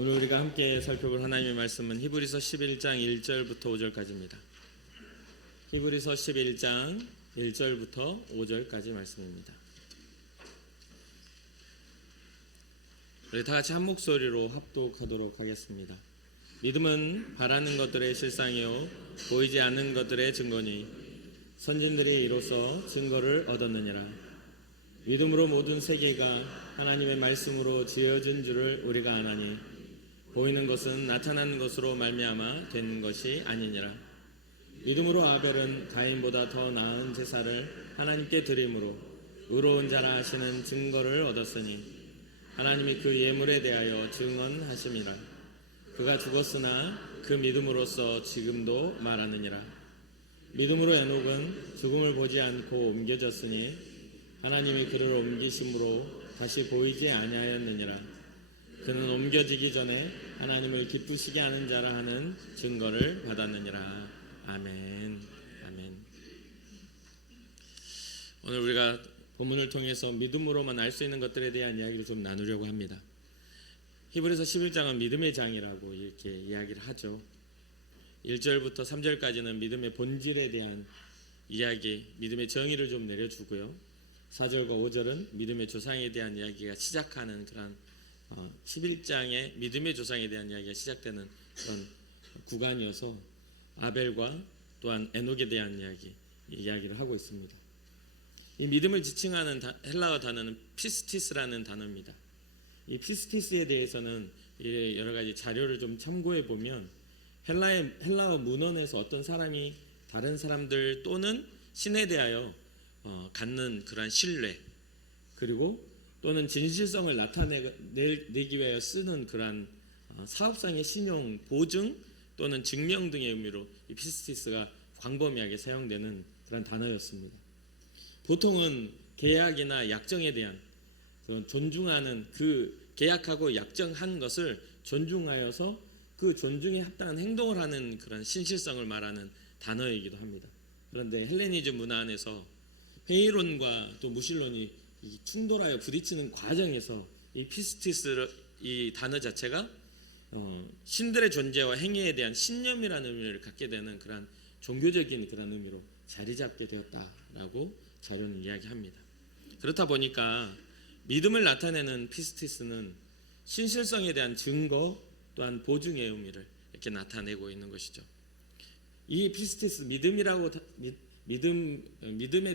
오늘 우리가 함께 살펴볼 하나님의 말씀은 히브리서 11장 1절부터 5절까지입니다. 히브리서 11장 1절부터 5절까지 말씀입니다. 우리 다 같이 한 목소리로 합독하도록 하겠습니다. 믿음은 바라는 것들의 실상이요 보이지 않는 것들의 증거니 선진들이 이로써 증거를 얻었느니라. 믿음으로 모든 세계가 하나님의 말씀으로 지어진 줄을 우리가 아나니 보이는 것은 나타나는 것으로 말미암아 된 것이 아니니라. 믿음으로 아벨은 가인보다 더 나은 제사를 하나님께 드림으로 의로운 자라 하시는 증거를 얻었으니 하나님이 그 예물에 대하여 증언하심이라. 그가 죽었으나 그 믿음으로써 지금도 말하느니라. 믿음으로 에녹은 죽음을 보지 않고 옮겨졌으니 하나님이 그를 옮기심으로 다시 보이지 아니하였느니라. 그는 옮겨지기 전에 하나님을 기쁘시게 하는 자라 하는 증거를 받았느니라. 아멘. 아멘. 오늘 우리가 본문을 통해서 믿음으로만 알 수 있는 것들에 대한 이야기를 좀 나누려고 합니다. 히브리서 11장은 믿음의 장이라고 이렇게 이야기를 하죠. 1절부터 3절까지는 믿음의 본질에 대한 이야기, 믿음의 정의를 좀 내려주고요. 4절과 5절은 믿음의 조상에 대한 이야기가 시작하는 그런 11장의 믿음의 조상에 대한 이야기가 시작되는 그런 구간이어서 아벨과 또한 에녹에 대한 이야기를 하고 있습니다. 이 믿음을 지칭하는 헬라어 단어는 피스티스라는 단어입니다. 이 피스티스에 대해서는 여러 가지 자료를 좀 참고해 보면 헬라어 문헌에서 어떤 사람이 다른 사람들 또는 신에 대하여 갖는 그러한 신뢰 그리고 또는 진실성을 나타내기 위하여 쓰는 그러한 사업상의 신용, 보증 또는 증명 등의 의미로 이 피스티스가 광범위하게 사용되는 그런 단어였습니다. 보통은 계약이나 약정에 대한 존중하는 그 계약하고 약정한 것을 존중하여서 그 존중에 합당한 행동을 하는 그런 신실성을 말하는 단어이기도 합니다. 그런데 헬레니즘 문화 안에서 회의론과 또 무신론이 충돌하여 부딪히는 과정에서 이 피스티스 이 단어 자체가 신들의 존재와 행위에 대한 신념이라는 의미를 갖게 되는 그런 종교적인 그런 의미로 자리 잡게 되었다라고 자료는 이야기합니다. 그렇다 보니까 믿음을 나타내는 피스티스는 신실성에 대한 증거 또한 보증의 의미를 이렇게 나타내고 있는 것이죠. 이 피스티스 믿음에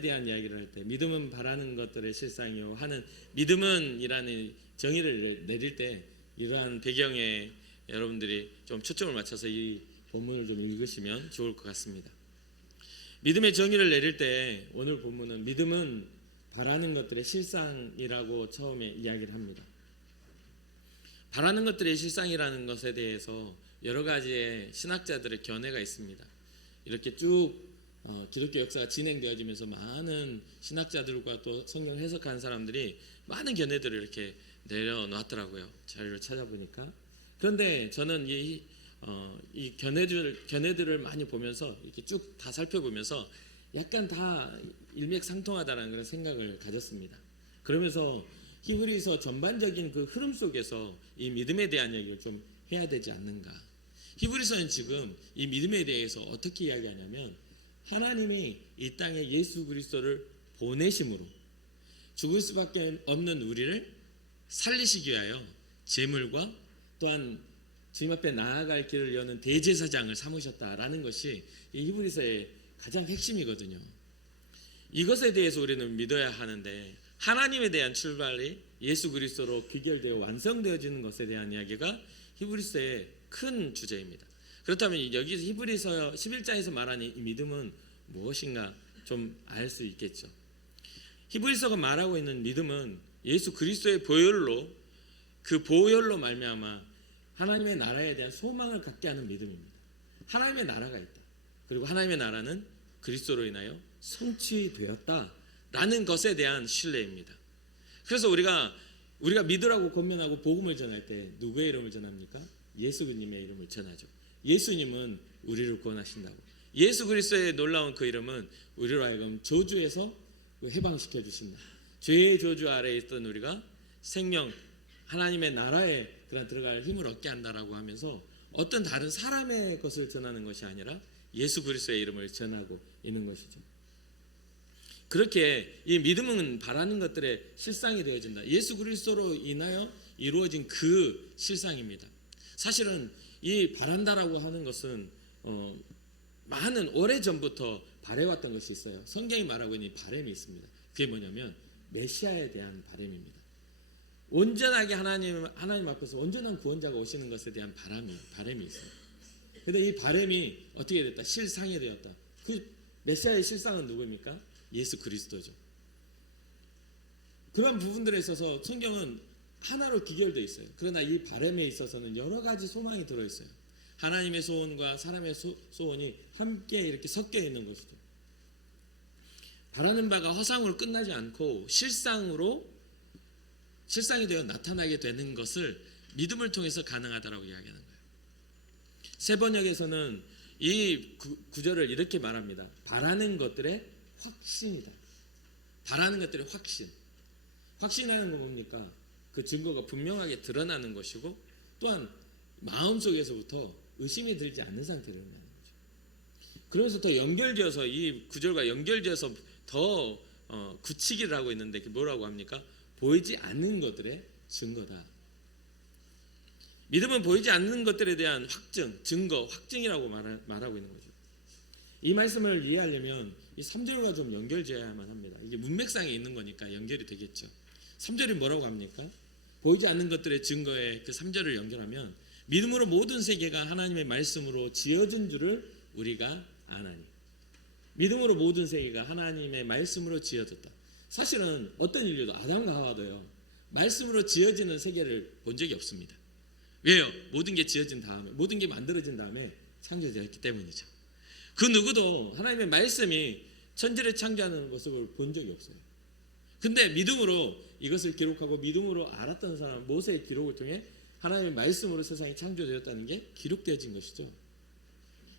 대한 이야기를 할 때 믿음은 바라는 것들의 실상이요 하는 믿음은 이라는 정의를 내릴 때 이러한 배경에 여러분들이 좀 초점을 맞춰서 이 본문을 좀 읽으시면 좋을 것 같습니다. 믿음의 정의를 내릴 때 오늘 본문은 믿음은 바라는 것들의 실상이라고 처음에 이야기를 합니다. 바라는 것들의 실상이라는 것에 대해서 여러 가지의 신학자들의 견해가 있습니다. 이렇게 쭉 기독교 역사가 진행되어지면서 많은 신학자들과 또 성경을 해석하는 사람들이 많은 견해들을 이렇게 내려놨더라고요. 자료를 찾아보니까. 그런데 저는 이 견해들을 많이 보면서 이렇게 쭉 다 살펴보면서 약간 다 일맥상통하다는 그런 생각을 가졌습니다. 그러면서 히브리서 전반적인 그 흐름 속에서 이 믿음에 대한 이야기를 좀 해야 되지 않는가. 히브리서는 지금 이 믿음에 대해서 어떻게 이야기하냐면 하나님이 이 땅에 예수 그리스도를 보내심으로 죽을 수밖에 없는 우리를 살리시기 위하여 제물과 또한 주님 앞에 나아갈 길을 여는 대제사장을 삼으셨다라는 것이 이 히브리서의 가장 핵심이거든요. 이것에 대해서 우리는 믿어야 하는데 하나님에 대한 출발이 예수 그리스도로 귀결되어 완성되어지는 것에 대한 이야기가 히브리서의 큰 주제입니다. 그렇다면 여기서 히브리서 11장에서 말하는 이 믿음은 무엇인가 좀 알 수 있겠죠. 히브리서가 말하고 있는 믿음은 예수 그리스도의 보혈로 그 보혈로 말미암아 하나님의 나라에 대한 소망을 갖게 하는 믿음입니다. 하나님의 나라가 있다. 그리고 하나님의 나라는 그리스도로 인하여 성취되었다라는 것에 대한 신뢰입니다. 그래서 우리가 믿으라고 권면하고 복음을 전할 때 누구의 이름을 전합니까? 예수님의 이름을 전하죠. 예수님은 우리를 구원하신다고. 예수 그리스도의 놀라운 그 이름은 우리로 하여금 저주에서 해방시켜 주신다. 죄의 저주 아래에 있던 우리가 생명 하나님의 나라에 그런 들어갈 힘을 얻게 한다라고 하면서 어떤 다른 사람의 것을 전하는 것이 아니라 예수 그리스도의 이름을 전하고 있는 것이죠. 그렇게 이 믿음은 바라는 것들의 실상이 되어진다. 예수 그리스도로 인하여 이루어진 그 실상입니다. 사실은 이 바란다라고 하는 것은 많은 오래전부터 바래왔던 것이 있어요. 성경이 말하고 있는 바람이 있습니다. 그게 뭐냐면 메시아에 대한 바람입니다. 온전하게 하나님 앞에서 온전한 구원자가 오시는 것에 대한 바람이 있어요. 그런데 이 바람이 어떻게 됐다? 실상이 되었다. 그 메시아의 실상은 누구입니까? 예수 그리스도죠. 그런 부분들에 있어서 성경은 하나로 기결되어 있어요. 그러나 이 바람에 있어서는 여러 가지 소망이 들어있어요. 하나님의 소원과 사람의 소원이 함께 이렇게 섞여 있는 것이죠. 바라는 바가 허상으로 끝나지 않고 실상이 되어 나타나게 되는 것을 믿음을 통해서 가능하다라고 이야기하는 거예요. 세 번역에서는 이 구절을 이렇게 말합니다. 바라는 것들의 확신이다. 바라는 것들의 확신. 확신하는 건 뭡니까? 그 증거가 분명하게 드러나는 것이고 또한 마음속에서부터 의심이 들지 않는 상태를 의미하는 거죠. 그래서 더 연결지어서 이 구절과 연결지어서 더 굳히기를 하고 있는데 뭐라고 합니까? 보이지 않는 것들의 증거다. 믿음은 보이지 않는 것들에 대한 확증, 증거, 확증이라고 말하고 있는 거죠. 이 말씀을 이해하려면 이 3절과 좀 연결지어야만 합니다. 이게 문맥상에 있는 거니까 연결이 되겠죠. 3절이 뭐라고 합니까? 보이지 않는 것들의 증거에 그 3절을 연결하면 믿음으로 모든 세계가 하나님의 말씀으로 지어진 줄을 우리가 아나니. 믿음으로 모든 세계가 하나님의 말씀으로 지어졌다. 사실은 어떤 인류도 아담과 하와도요, 말씀으로 지어지는 세계를 본 적이 없습니다. 왜요? 모든 게 지어진 다음에, 모든 게 만들어진 다음에 창조되었기 때문이죠. 그 누구도 하나님의 말씀이 천지를 창조하는 모습을 본 적이 없어요. 근데 믿음으로 이것을 기록하고 믿음으로 알았던 사람, 모세의 기록을 통해 하나님의 말씀으로 세상이 창조되었다는 게 기록되어진 것이죠.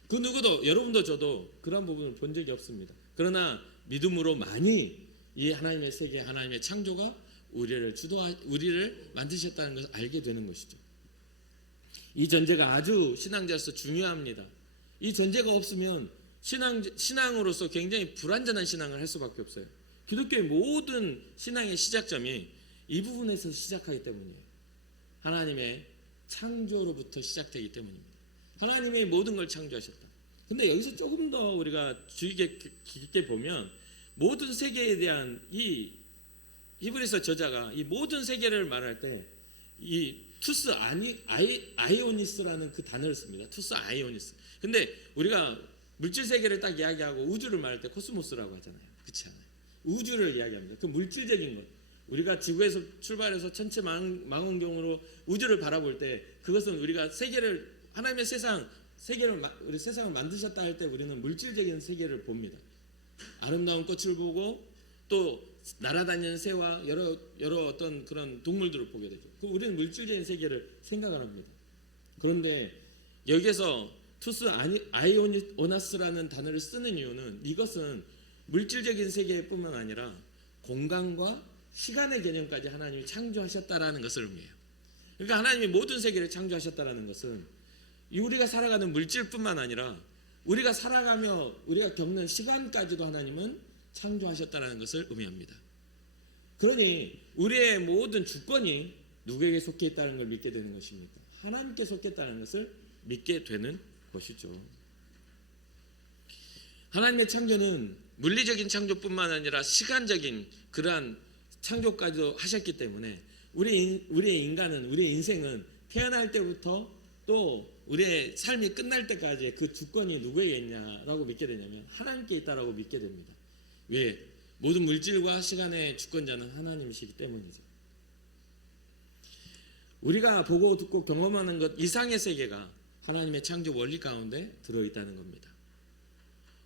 그 누구도, 여러분도 저도 그런 부분을 본 적이 없습니다. 그러나 믿음으로 많이 이 하나님의 세계, 하나님의 창조가 우리를 만드셨다는 것을 알게 되는 것이죠. 이 전제가 아주 신앙자로서 중요합니다. 이 전제가 없으면 신앙으로서 굉장히 불완전한 신앙을 할 수밖에 없어요. 기독교의 모든 신앙의 시작점이 이 부분에서 시작하기 때문이에요. 하나님의 창조로부터 시작되기 때문입니다. 하나님이 모든 걸 창조하셨다. 근데 여기서 조금 더 우리가 주의 깊게 보면 모든 세계에 대한 이 히브리서 저자가 이 모든 세계를 말할 때 이 투스 아이오니스라는 그 단어를 씁니다. 투스 아이오니스. 근데 우리가 물질 세계를 딱 이야기하고 우주를 말할 때 코스모스라고 하잖아요. 그렇지 않아요? 우주를 이야기합니다. 그 물질적인 것. 우리가 지구에서 출발해서 천체 망원경으로 우주를 바라볼 때 그것은 우리가 세계를 하나님의 우리 세상을 만드셨다 할 때 우리는 물질적인 세계를 봅니다. 아름다운 꽃을 보고 또 날아다니는 새와 여러 어떤 그런 동물들을 보게 되죠. 우리는 물질적인 세계를 생각을 합니다. 그런데 여기에서 투스 아이오나스라는 단어를 쓰는 이유는 이것은 물질적인 세계뿐만 아니라 공간과 시간의 개념까지 하나님이 창조하셨다라는 것을 의미해요. 그러니까 하나님이 모든 세계를 창조하셨다라는 것은 우리가 살아가는 물질뿐만 아니라 우리가 살아가며 우리가 겪는 시간까지도 하나님은 창조하셨다는 것을 의미합니다. 그러니 우리의 모든 주권이 누구에게 속해 있다는 걸 믿게 되는 것입니까? 하나님께 속해 있다는 것을 믿게 되는 것이죠. 하나님의 창조는 물리적인 창조뿐만 아니라 시간적인 그러한 창조까지도 하셨기 때문에 우리의 인간은, 우리의 인생은 태어날 때부터 또 우리의 삶이 끝날 때까지 그 주권이 누구에게 있냐라고 믿게 되냐면 하나님께 있다라고 믿게 됩니다. 왜? 모든 물질과 시간의 주권자는 하나님이시기 때문이죠. 우리가 보고 듣고 경험하는 것 이상의 세계가 하나님의 창조 원리 가운데 들어있다는 겁니다.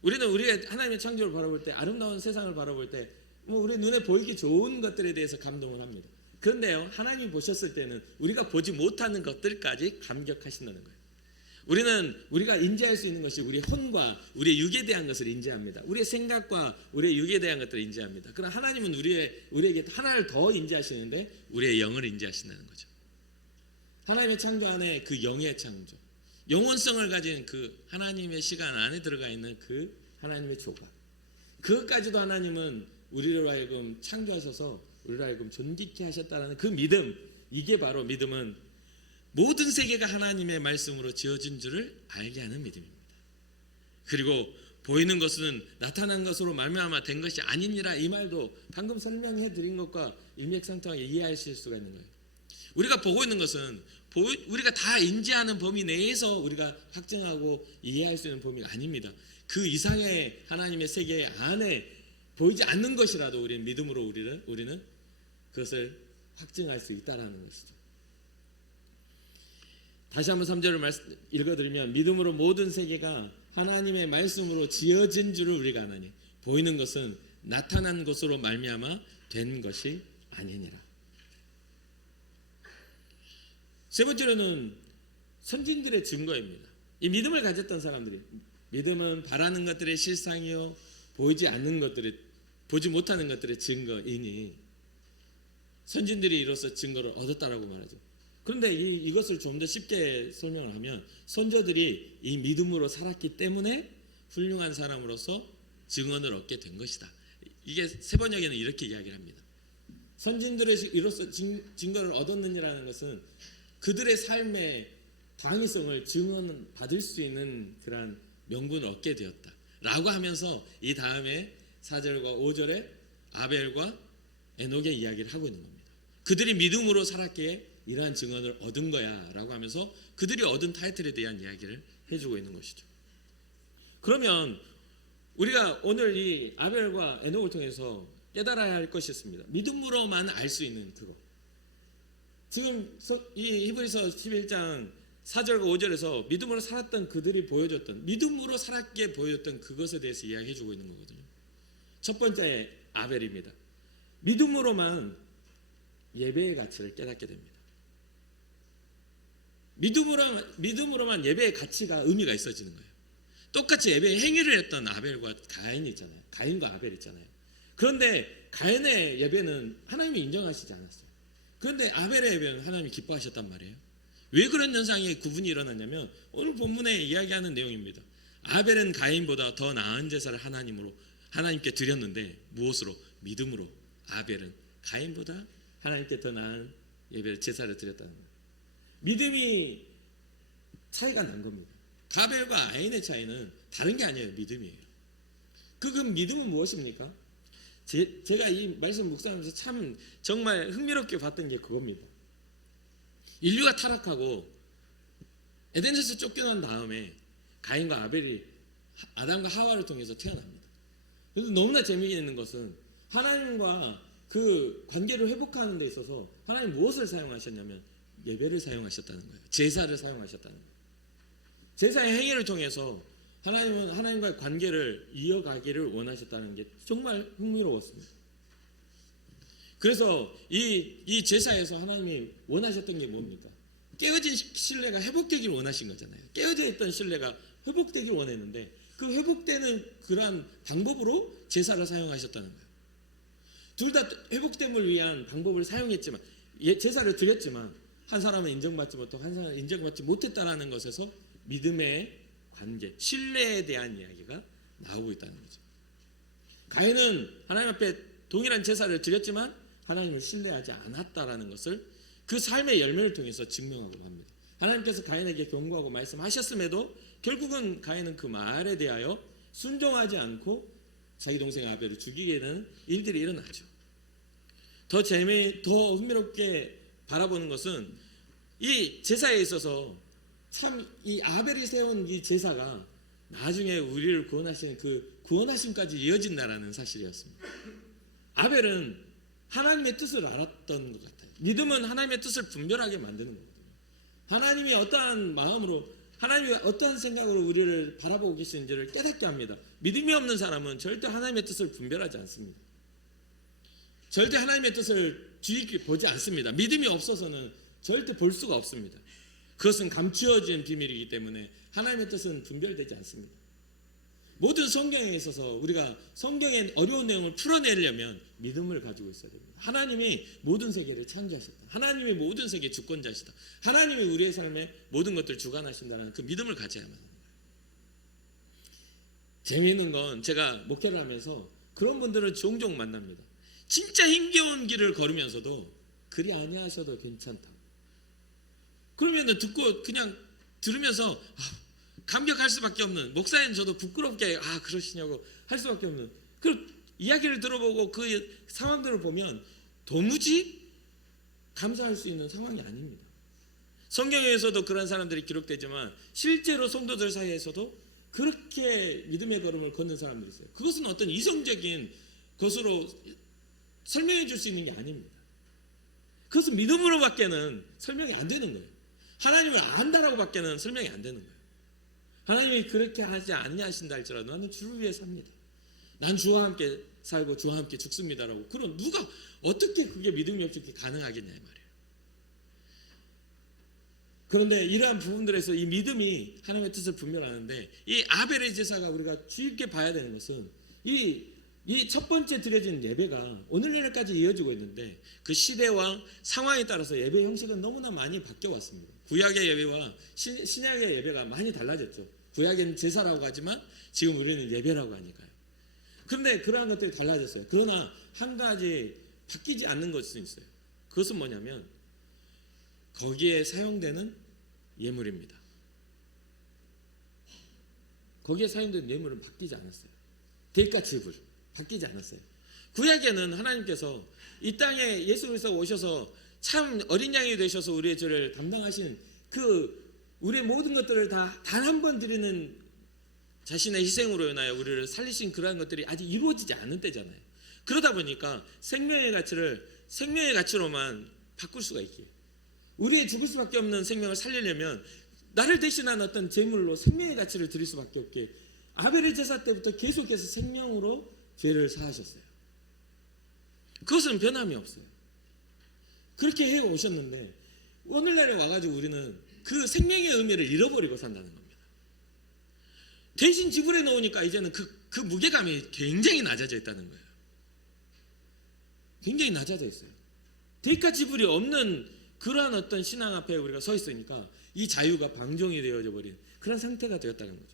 우리는 우리의 하나님의 창조를 바라볼 때, 아름다운 세상을 바라볼 때 우리 눈에 보이기 좋은 것들에 대해서 감동을 합니다. 그런데요, 하나님이 보셨을 때는 우리가 보지 못하는 것들까지 감격하신다는 거예요. 우리가 인지할 수 있는 것이 우리의 혼과 우리의 육에 대한 것을 인지합니다. 우리의 생각과 우리의 육에 대한 것들을 인지합니다. 그러나 하나님은 우리에게 하나를 더 인지하시는데 우리의 영을 인지하신다는 거죠. 하나님의 창조 안에 그 영의 창조, 영원성을 가진 그 하나님의 시간 안에 들어가 있는 그 하나님의 조각, 그것까지도 하나님은 우리를 하여금 창조하셔서 우리를 하여금 존귀케 하셨다는 그 믿음, 이게 바로 믿음은 모든 세계가 하나님의 말씀으로 지어진 줄을 알게 하는 믿음입니다. 그리고 보이는 것은 나타난 것으로 말미암아 된 것이 아니니라, 이 말도 방금 설명해 드린 것과 일맥상통하게 이해하실 수가 있는 거예요. 우리가 보고 있는 것은 우리가 다 인지하는 범위 내에서 우리가 확증하고 이해할 수 있는 범위가 아닙니다. 그 이상의 하나님의 세계 안에 보이지 않는 것이라도 우리는 믿음으로 우리는 그것을 확증할 수 있다는 것이죠. 다시 한번 3절을 읽어드리면, 믿음으로 모든 세계가 하나님의 말씀으로 지어진 줄을 우리가 아나니 보이는 것은 나타난 것으로 말미암아 된 것이 아니니라. 세 번째로는 선진들의 증거입니다. 이 믿음을 가졌던 사람들이, 믿음은 바라는 것들의 실상이요 보지 못하는 것들의 증거이니 선진들이 이로써 증거를 얻었다라고 말하죠. 그런데 이것을 좀 더 쉽게 설명을 하면, 선조들이 이 믿음으로 살았기 때문에 훌륭한 사람으로서 증언을 얻게 된 것이다. 이게 세번역에는 이렇게 이야기를 합니다. 선진들의 이로써 증거를 얻었느니라는 것은 그들의 삶의 당위성을 증언받을 수 있는 그러한 명분을 얻게 되었다 라고 하면서, 이 다음에 4절과 5절에 아벨과 에녹의 이야기를 하고 있는 겁니다. 그들이 믿음으로 살았기에 이러한 증언을 얻은 거야 라고 하면서 그들이 얻은 타이틀에 대한 이야기를 해주고 있는 것이죠. 그러면 우리가 오늘 이 아벨과 에녹을 통해서 깨달아야 할 것이 있습니다. 믿음으로만 알 수 있는 그거. 지금 이 히브리서 11장 4절과 5절에서 믿음으로 살았던 그들이 보여줬던, 믿음으로 살았기에 보여줬던 그것에 대해서 이야기해 주고 있는 거거든요. 첫 번째 아벨입니다. 믿음으로만 예배의 가치를 깨닫게 됩니다. 믿음으로만 예배의 가치가 의미가 있어지는 거예요. 똑같이 예배의 행위를 했던 아벨과 가인이 있잖아요. 가인과 아벨 있잖아요. 그런데 가인의 예배는 하나님이 인정하시지 않았어요. 그런데 아벨의 예배는 하나님이 기뻐하셨단 말이에요. 왜 그런 현상의 구분이 일어났냐면, 오늘 본문에 이야기하는 내용입니다. 아벨은 가인보다 더 나은 제사를 하나님께 드렸는데, 무엇으로? 믿음으로. 아벨은 가인보다 하나님께 더 나은 예배를, 제사를 드렸다는 거예요. 믿음이 차이가 난 겁니다. 가벨과 아인의 차이는 다른 게 아니에요. 믿음이에요. 그 믿음은 무엇입니까? 제가 이 말씀 묵상하면서 참 정말 흥미롭게 봤던 게 그겁니다. 인류가 타락하고 에덴에서 쫓겨난 다음에 가인과 아벨이 아담과 하와를 통해서 태어납니다. 그래서 너무나 재미있는 것은, 하나님과 그 관계를 회복하는 데 있어서 하나님 무엇을 사용하셨냐면 예배를 사용하셨다는 거예요. 제사를 사용하셨다는 거예요. 제사의 행위를 통해서 하나님은 하나님과의 관계를 이어가기를 원하셨다는 게 정말 흥미로웠습니다. 그래서 이 제사에서 하나님이 원하셨던 게 뭡니까? 깨어진 신뢰가 회복되기를 원하신 거잖아요. 깨어져 있던 신뢰가 회복되기를 원했는데, 그 회복되는 그러한 방법으로 제사를 사용하셨다는 거예요. 둘 다 회복됨을 위한 방법을 사용했지만, 제사를 드렸지만 한 사람은 인정받지 못하고 한 사람은 인정받지 못했다는 것에서 믿음의 관계, 신뢰에 대한 이야기가 나오고 있다는 거죠. 가인은 하나님 앞에 동일한 제사를 드렸지만 하나님을 신뢰하지 않았다라는 것을 그 삶의 열매를 통해서 증명하고 합니다. 하나님께서 가인에게 경고하고 말씀하셨음에도 결국은 가인은 그 말에 대하여 순종하지 않고 자기 동생 아벨을 죽이게 되는 일들이 일어나죠. 더 흥미롭게 바라보는 것은, 이 제사에 있어서 참 이 아벨이 세운 이 제사가 나중에 우리를 구원하시는 그 구원하심까지 이어진다라는 사실이었습니다. 아벨은 하나님의 뜻을 알았던 것 같아요. 믿음은 하나님의 뜻을 분별하게 만드는 거거든요. 하나님이 어떠한 마음으로, 하나님이 어떠한 생각으로 우리를 바라보고 계시는지를 깨닫게 합니다. 믿음이 없는 사람은 절대 하나님의 뜻을 분별하지 않습니다. 절대 하나님의 뜻을 주의 깊게 보지 않습니다. 믿음이 없어서는 절대 볼 수가 없습니다. 그것은 감추어진 비밀이기 때문에 하나님의 뜻은 분별되지 않습니다. 모든 성경에 있어서 우리가 성경의 어려운 내용을 풀어내려면 믿음을 가지고 있어야 됩니다. 하나님이 모든 세계를 창조하셨다. 하나님이 모든 세계의 주권자시다. 하나님이 우리의 삶에 모든 것들을 주관하신다는 그 믿음을 가져야만 합니다. 재미있는 건 제가 목회를 하면서 그런 분들을 종종 만납니다. 진짜 힘겨운 길을 걸으면서도 그리 아니하셔도 괜찮다. 그러면 듣고 그냥 들으면서 감격할 수밖에 없는, 목사님 저도 부끄럽게 그러시냐고 할 수밖에 없는 그 이야기를 들어보고 그 상황들을 보면 도무지 감사할 수 있는 상황이 아닙니다. 성경에서도 그런 사람들이 기록되지만 실제로 성도들 사이에서도 그렇게 믿음의 걸음을 걷는 사람들이 있어요. 그것은 어떤 이성적인 것으로 설명해 줄 수 있는 게 아닙니다. 그것은 믿음으로밖에는 설명이 안 되는 거예요. 하나님을 안다라고 밖에는 설명이 안 되는 거예요. 하나님이 그렇게 하지 않냐하신다 할지라도 나는 주를 위해 삽니다. 난 주와 함께 살고 주와 함께 죽습니다라고. 그럼 누가 어떻게 그게 믿음이 없이 가능하겠냐 이 말이에요. 그런데 이러한 부분들에서 이 믿음이 하나님의 뜻을 분별하는데 이 아벨의 제사가 우리가 주의 깊게 봐야 되는 것은 이 첫 번째 드려진 예배가 오늘날까지 이어지고 있는데 그 시대와 상황에 따라서 예배 형식은 너무나 많이 바뀌어 왔습니다. 구약의 예배와 신약의 예배가 많이 달라졌죠. 구약에는 제사라고 하지만 지금 우리는 예배라고 하니까요. 그런데 그러한 것들이 달라졌어요. 그러나 한 가지 바뀌지 않는 것은 있어요. 그것은 뭐냐면 거기에 사용되는 예물입니다. 거기에 사용되는 예물은 바뀌지 않았어요. 대가 지불 바뀌지 않았어요. 구약에는 하나님께서 이 땅에 예수 그리스도가 오셔서 참 어린 양이 되셔서 우리의 죄를 담당하신 그 우리의 모든 것들을 다 단 한 번 드리는 자신의 희생으로 인하여 우리를 살리신 그러한 것들이 아직 이루어지지 않은 때잖아요. 그러다 보니까 생명의 가치를 생명의 가치로만 바꿀 수가 있기에 우리의 죽을 수밖에 없는 생명을 살리려면 나를 대신한 어떤 제물로 생명의 가치를 드릴 수밖에 없기에 아벨의 제사 때부터 계속해서 생명으로 죄를 사하셨어요. 그것은 변함이 없어요. 그렇게 해 오셨는데 오늘날에 와가지고 우리는 그 생명의 의미를 잃어버리고 산다는 겁니다. 대신 지불해 놓으니까 이제는 그 무게감이 굉장히 낮아져 있다는 거예요. 굉장히 낮아져 있어요. 대가 지불이 없는 그러한 어떤 신앙 앞에 우리가 서 있으니까 이 자유가 방종이 되어져 버린 그런 상태가 되었다는 거죠.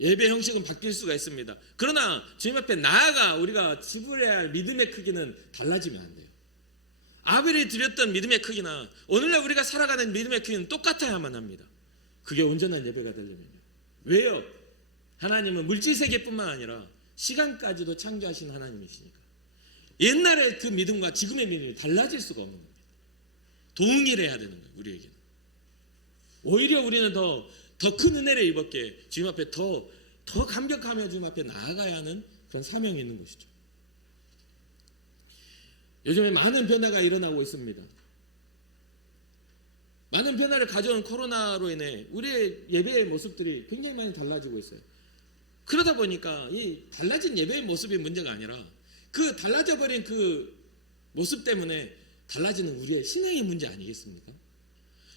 예배 형식은 바뀔 수가 있습니다. 그러나 주님 앞에 나아가 우리가 지불해야 할 믿음의 크기는 달라지면 안 돼요. 아벨이 드렸던 믿음의 크기나 오늘날 우리가 살아가는 믿음의 크기는 똑같아야만 합니다. 그게 온전한 예배가 되려면요. 왜요? 하나님은 물질세계뿐만 아니라 시간까지도 창조하신 하나님이시니까. 옛날의 그 믿음과 지금의 믿음이 달라질 수가 없는 겁니다. 동일해야 되는 거예요. 우리에게는. 오히려 우리는 더 큰 은혜를 입었기에 주님 앞에 더 감격하며 주님 앞에 나아가야 하는 그런 사명이 있는 것이죠. 요즘에 많은 변화가 일어나고 있습니다. 많은 변화를 가져온 코로나로 인해 우리의 예배의 모습들이 굉장히 많이 달라지고 있어요. 그러다 보니까 이 달라진 예배의 모습이 문제가 아니라 그 달라져버린 그 모습 때문에 달라지는 우리의 신앙의 문제 아니겠습니까?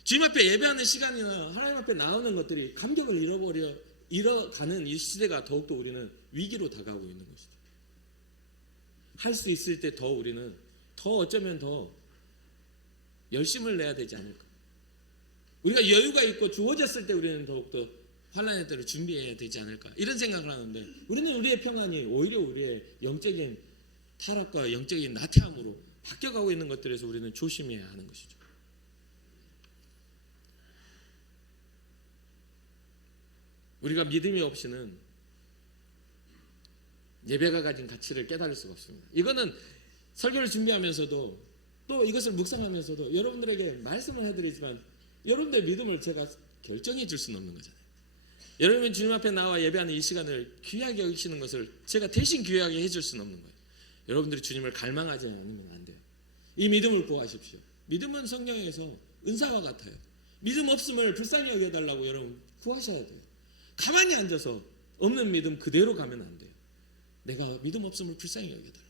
주님 앞에 예배하는 시간이나 하나님 앞에 나오는 것들이 감격을 잃어가는 이 시대가 더욱더 우리는 위기로 다가오고 있는 것이죠. 할 수 있을 때 더 우리는 더 어쩌면 더 열심을 내야 되지 않을까. 우리가 여유가 있고 주어졌을 때 우리는 더욱더 환난의 때를 준비해야 되지 않을까 이런 생각을 하는데 우리는 우리의 평안이 오히려 우리의 영적인 타락과 영적인 나태함으로 바뀌어가고 있는 것들에서 우리는 조심해야 하는 것이죠. 우리가 믿음이 없이는 예배가 가진 가치를 깨달을 수가 없습니다. 이거는 설교를 준비하면서도 또 이것을 묵상하면서도 여러분들에게 말씀을 해드리지만 여러분들의 믿음을 제가 결정해 줄 수는 없는 거잖아요. 여러분 주님 앞에 나와 예배하는 이 시간을 귀하게 여기시는 것을 제가 대신 귀하게 해줄 수는 없는 거예요. 여러분들이 주님을 갈망하지 않으면 안 돼요. 이 믿음을 구하십시오. 믿음은 성경에서 은사와 같아요. 믿음 없음을 불쌍히 여겨달라고 여러분 구하셔야 돼요. 가만히 앉아서 없는 믿음 그대로 가면 안 돼요. 내가 믿음 없음을 불쌍히 여겨달라고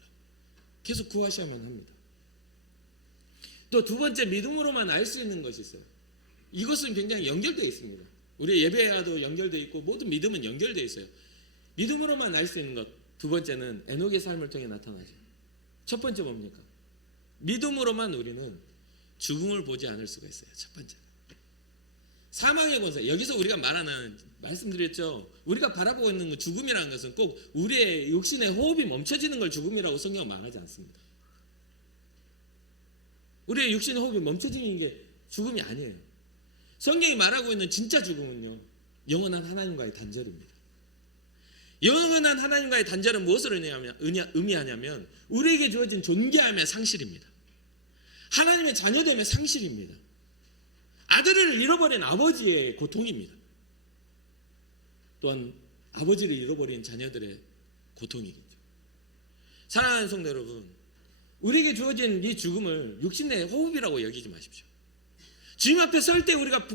계속 구하셔야만 합니다. 또 두 번째 믿음으로만 알 수 있는 것이 있어요. 이것은 굉장히 연결되어 있습니다. 우리 예배와도 연결되어 있고 모든 믿음은 연결되어 있어요. 믿음으로만 알 수 있는 것. 두 번째는 에녹의 삶을 통해 나타나죠. 첫 번째 뭡니까? 믿음으로만 우리는 죽음을 보지 않을 수가 있어요. 첫 번째. 사망의 권세. 여기서 우리가 말하는, 말씀드렸죠. 우리가 바라보고 있는 그 죽음이라는 것은 꼭 우리의 육신의 호흡이 멈춰지는 걸 죽음이라고 성경은 말하지 않습니다. 우리의 육신의 호흡이 멈춰지는 게 죽음이 아니에요. 성경이 말하고 있는 진짜 죽음은요, 영원한 하나님과의 단절입니다. 영원한 하나님과의 단절은 무엇을 의미하냐면 우리에게 주어진 존귀함의 상실입니다. 하나님의 자녀됨의 상실입니다. 아들을 잃어버린 아버지의 고통입니다. 또한 아버지를 잃어버린 자녀들의 고통이겠죠. 사랑하는 성도 여러분, 우리에게 주어진 이 죽음을 육신의 호흡이라고 여기지 마십시오. 주님 앞에 설 때 우리가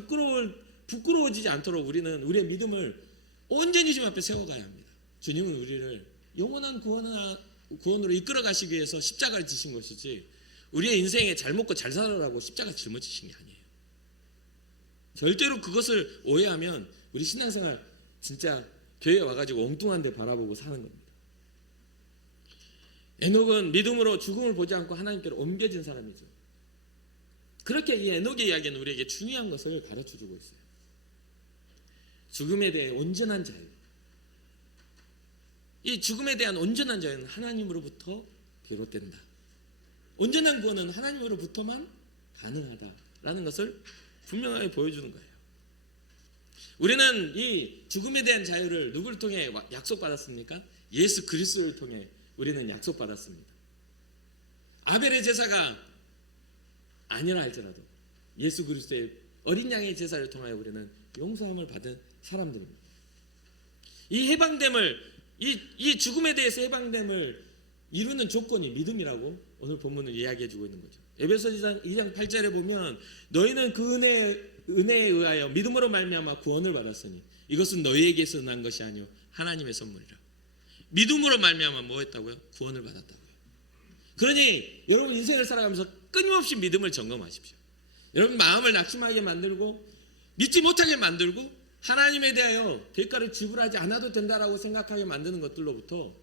부끄러워지지 않도록 우리는 우리의 믿음을 온전히 주님 앞에 세워가야 합니다. 주님은 우리를 영원한 구원으로 이끌어 가시기 위해서 십자가를 지신 것이지 우리의 인생에 잘 먹고 잘 살아라고 십자가 짊어지신 게 아니에요. 절대로 그것을 오해하면 우리 신앙생활 진짜 교회에 와가지고 엉뚱한 데 바라보고 사는 겁니다. 에녹은 믿음으로 죽음을 보지 않고 하나님께로 옮겨진 사람이죠. 그렇게 이 에녹의 이야기는 우리에게 중요한 것을 가르쳐주고 있어요. 죽음에 대해 온전한 자유. 이 죽음에 대한 온전한 자유는 하나님으로부터 비롯된다. 온전한 구원은 하나님으로부터만 가능하다라는 것을 분명하게 보여주는 거예요. 우리는 이 죽음에 대한 자유를 누구를 통해 약속받았습니까? 예수 그리스도를 통해 우리는 약속받았습니다. 아벨의 제사가 아니라 할지라도 예수 그리스도의 어린 양의 제사를 통하여 우리는 용서함을 받은 사람들입니다. 이 해방됨을, 이 죽음에 대해서 해방됨을 이루는 조건이 믿음이라고 오늘 본문을 이야기해 주고 있는 거죠. 에베소서 2장 8절에 보면 너희는 그 은혜에 의하여 믿음으로 말미암아 구원을 받았으니 이것은 너희에게서 난 것이 아니요 하나님의 선물이라. 믿음으로 말미암아 뭐 했다고요? 구원을 받았다고요. 그러니 여러분 인생을 살아가면서 끊임없이 믿음을 점검하십시오. 여러분 마음을 낙심하게 만들고 믿지 못하게 만들고 하나님에 대하여 대가를 지불하지 않아도 된다라고 생각하게 만드는 것들로부터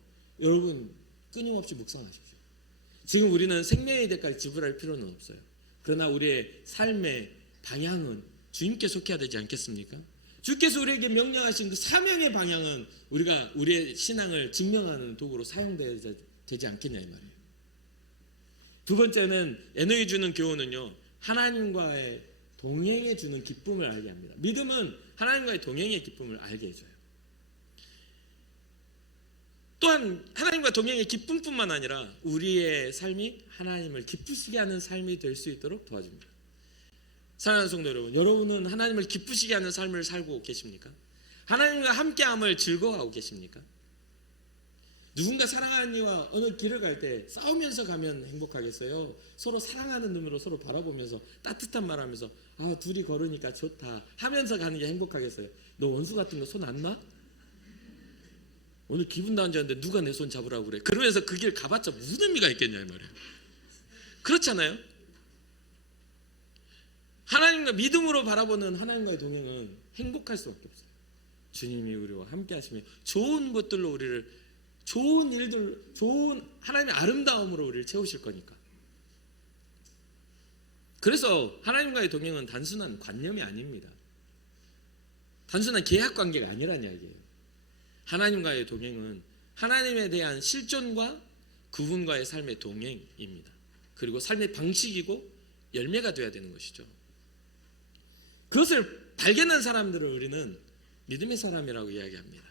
여러분 끊임없이 묵상하십시오. 지금 우리는 생명의 대가를 지불할 필요는 없어요. 그러나 우리의 삶의 방향은 주님께 속해야 되지 않겠습니까? 주께서 우리에게 명령하신 그 사명의 방향은 우리가 우리의 신앙을 증명하는 도구로 사용되지 않겠냐 이 말이에요. 두 번째는 에녹이 주는 교훈은요, 하나님과의 동행해 주는 기쁨을 알게 합니다. 믿음은 하나님과의 동행의 기쁨을 알게 해줘요. 또한 하나님과 동행의 기쁨뿐만 아니라 우리의 삶이 하나님을 기쁘시게 하는 삶이 될 수 있도록 도와줍니다. 사랑하는 성도 여러분, 여러분은 하나님을 기쁘시게 하는 삶을 살고 계십니까? 하나님과 함께함을 즐거워하고 계십니까? 누군가 사랑하는 이와 어느 길을 갈 때 싸우면서 가면 행복하겠어요? 서로 사랑하는 눈으로 서로 바라보면서 따뜻한 말하면서 아 둘이 걸으니까 좋다 하면서 가는 게 행복하겠어요? 너 원수 같은 거 손 안 놔? 오늘 기분 나은자인데 누가 내 손 잡으라고 그래? 그러면서 그 길 가봤자 무슨 의미가 있겠냐 이 말이에요. 그렇잖아요. 하나님과 믿음으로 바라보는 하나님과의 동행은 행복할 수밖에 없어요. 주님이 우리와 함께 하시며 좋은 것들로 우리를, 좋은 일들, 좋은 하나님의 아름다움으로 우리를 채우실 거니까. 그래서 하나님과의 동행은 단순한 관념이 아닙니다. 단순한 계약 관계가 아니라는 이야기예요. 하나님과의 동행은 하나님에 대한 실존과 그분과의 삶의 동행입니다. 그리고 삶의 방식이고 열매가 되어야 되는 것이죠. 그것을 발견한 사람들을 우리는 믿음의 사람이라고 이야기합니다.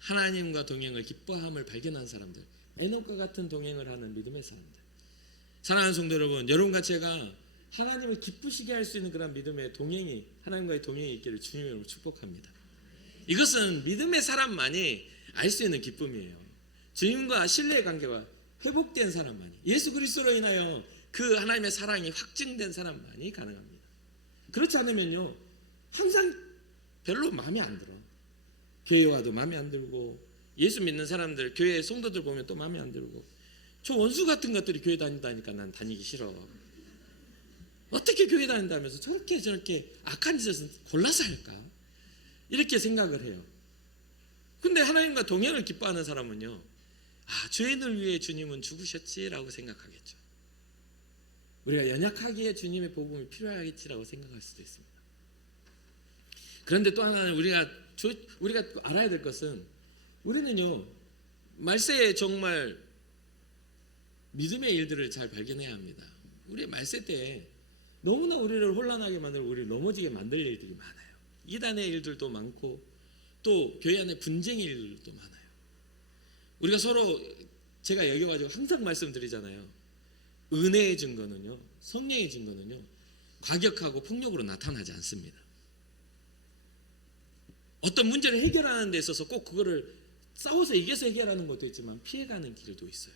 하나님과 동행을 기뻐함을 발견한 사람들, 에녹과 같은 동행을 하는 믿음의 사람들. 사랑하는 성도 여러분, 여러분과 제가 하나님을 기쁘시게 할 수 있는 그런 믿음의 동행이, 하나님과의 동행이 있기를 주님으로 축복합니다. 이것은 믿음의 사람만이 알 수 있는 기쁨이에요. 주님과 신뢰의 관계가 회복된 사람만이, 예수 그리스도로 인하여 그 하나님의 사랑이 확증된 사람만이 가능합니다. 그렇지 않으면요 항상 별로 마음에 안 들어. 교회 와도 마음에 안 들고, 예수 믿는 사람들, 교회 성도들 보면 또 마음에 안 들고, 저 원수 같은 것들이 교회 다닌다니까 난 다니기 싫어. 어떻게 교회 다닌다면서 저렇게 악한 짓을 골라서 할까? 이렇게 생각을 해요. 근데 하나님과 동행을 기뻐하는 사람은요, 죄인을 위해 주님은 죽으셨지라고 생각하겠죠. 우리가 연약하기에 주님의 복음이 필요하겠지라고 생각할 수도 있습니다. 그런데 또 하나는 우리가 알아야 될 것은, 우리는요 말세에 정말 믿음의 일들을 잘 발견해야 합니다. 우리 말세 때에 너무나 우리를 혼란하게 만들고 우리를 넘어지게 만들 일들이 많아요. 이단의 일들도 많고 또 교회 안에 분쟁의 일들도 많아요. 우리가 서로, 제가 여겨가지고 항상 말씀드리잖아요. 은혜의 증거는요, 성령의 증거는요, 과격하고 폭력으로 나타나지 않습니다. 어떤 문제를 해결하는 데 있어서 꼭 그거를 싸워서 이겨서 해결하는 것도 있지만 피해가는 길도 있어요.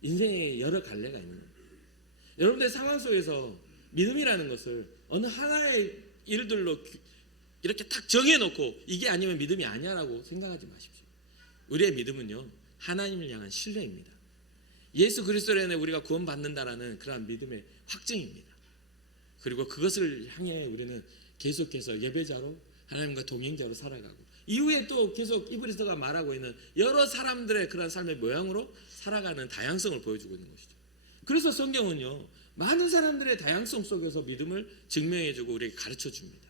인생에 여러 갈래가 있는 거예요. 여러분들의 상황 속에서 믿음이라는 것을 어느 하나의 일들로 이렇게 딱 정해놓고 이게 아니면 믿음이 아니야라고 생각하지 마십시오. 우리의 믿음은요, 하나님을 향한 신뢰입니다. 예수 그리스도로 인해 우리가 구원받는다라는 그러한 믿음의 확증입니다. 그리고 그것을 향해 우리는 계속해서 예배자로 하나님과 동행자로 살아가고, 이후에 또 계속 이브리서가 말하고 있는 여러 사람들의 그런 삶의 모양으로 살아가는 다양성을 보여주고 있는 것이죠. 그래서 성경은요, 많은 사람들의 다양성 속에서 믿음을 증명해주고 우리에게 가르쳐줍니다.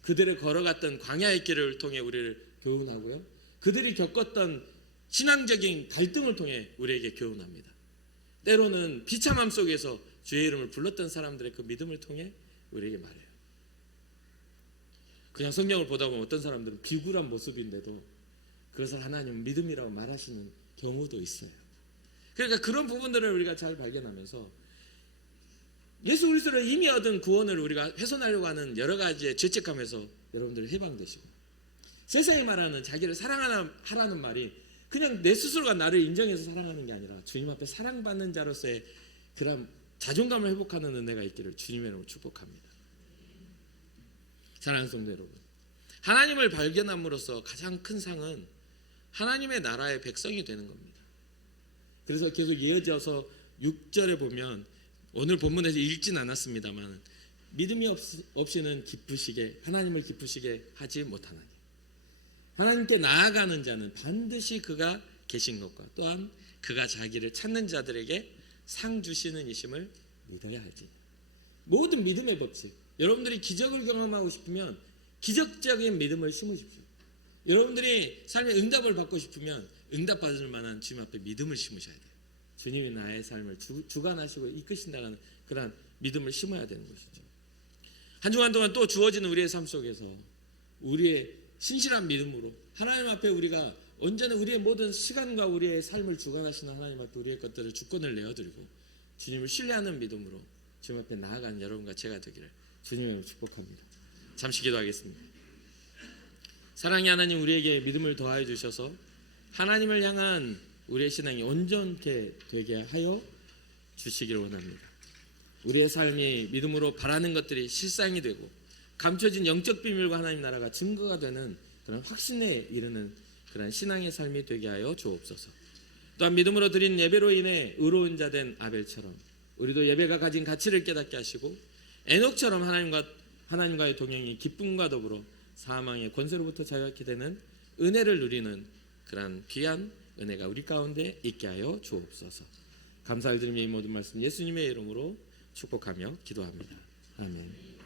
그들의 걸어갔던 광야의 길을 통해 우리를 교훈하고요, 그들이 겪었던 신앙적인 갈등을 통해 우리에게 교훈합니다. 때로는 비참함 속에서 주의 이름을 불렀던 사람들의 그 믿음을 통해 우리에게 말해요. 그냥 성경을 보다 보면 어떤 사람들은 비굴한 모습인데도 그것을 하나님은 믿음이라고 말하시는 경우도 있어요. 그러니까 그런 부분들을 우리가 잘 발견하면서 예수 그리스도로 이미 얻은 구원을 우리가 훼손하려고 하는 여러 가지의 죄책감에서 여러분들이 해방되시고, 세상이 말하는 자기를 사랑하라는 말이 그냥 내 스스로가 나를 인정해서 사랑하는 게 아니라 주님 앞에 사랑받는 자로서의 그런 자존감을 회복하는 은혜가 있기를 주님의 이름으로 축복합니다. 사랑하는 성도 여러분, 하나님을 발견함으로써 가장 큰 상은 하나님의 나라의 백성이 되는 겁니다. 그래서 계속 이어져서 6절에 보면, 오늘 본문에서 읽진 않았습니다만, 믿음이 없이는 기쁘시게, 하나님을 기쁘시게 하지 못하나니 하나님께 나아가는 자는 반드시 그가 계신 것과 또한 그가 자기를 찾는 자들에게 상 주시는 이심을 믿어야 하지. 모든 믿음의 법칙, 여러분들이 기적을 경험하고 싶으면 기적적인 믿음을 심으십시오. 여러분들이 삶의 응답을 받고 싶으면 응답받을 만한 주님 앞에 믿음을 심으셔야 돼요. 주님이 나의 삶을 주관하시고 이끄신다는 그런 믿음을 심어야 되는 것이죠. 한 주간 동안 또 주어지는 우리의 삶 속에서 우리의 신실한 믿음으로 하나님 앞에 우리가 언제나 우리의 모든 시간과 우리의 삶을 주관하시는 하나님 앞에 우리의 것들을 주권을 내어드리고 주님을 신뢰하는 믿음으로 주님 앞에 나아가는 여러분과 제가 되기를 주님을 축복합니다. 잠시 기도하겠습니다. 사랑의 하나님, 우리에게 믿음을 더하여 주셔서 하나님을 향한 우리의 신앙이 온전케 되게 하여 주시기를 원합니다. 우리의 삶이 믿음으로 바라는 것들이 실상이 되고 감춰진 영적 비밀과 하나님 나라가 증거가 되는 그런 확신에 이르는 그런 신앙의 삶이 되게 하여 주옵소서. 또한 믿음으로 드린 예배로 인해 의로운 자 된 아벨처럼 우리도 예배가 가진 가치를 깨닫게 하시고 에녹처럼 하나님과의 동행이 기쁨과 더불어 사망의 권세로부터 자유하게 되는 은혜를 누리는 그런 귀한 은혜가 우리 가운데 있게 하여 주옵소서. 감사를 드리며 이 모든 말씀 예수님의 이름으로 축복하며 기도합니다. 아멘.